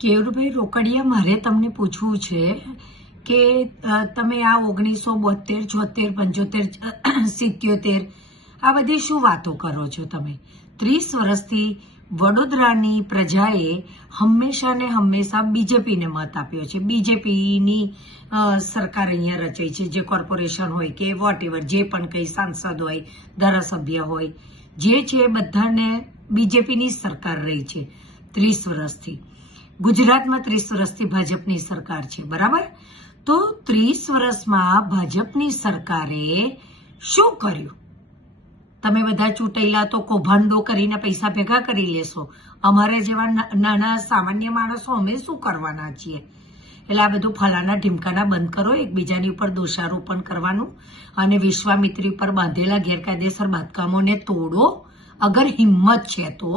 કેયુરભાઈ રોકડિયા, મારે તમને પૂછવું છે કે તમે આ 1972, 74, 75, 77 આ બધી શું વાતો કરો છો? તમે 30 વર્ષથી વડોદરાની પ્રજાએ હંમેશા ને હંમેશા બીજેપીને મત આપ્યો છે. બીજેપીની સરકાર અહીંયા રચાઈ છે, જે કોર્પોરેશન હોય કે વોટ એવર, જે પણ કંઈ સાંસદ હોય, ધારાસભ્ય હોય, જે છે બધાને બીજેપીની સરકાર રહી છે 30 વર્ષથી. ગુજરાતમાં 30 વર્ષથી ભાજપની સરકાર છે, બરાબર? તો 30 વર્ષમાં ભાજપની સરકારે શું કર્યું? તમે બધા ચૂંટાયેલા તો કૌભાંડો કરીને પૈસા ભેગા કરી લેશો. અમારે જેવા નાના સામાન્ય માણસો અમે શું કરવાના છીએ? એટલે આ બધું ફલાના ઢીમકાના બંધ કરો. એકબીજાની ઉપર દોષારોપણ કરવાનું અને વિશ્વામિત્રી ઉપર બાંધેલા ગેરકાયદેસર બાંધકામોને તોડો. અગર હિંમત છે તો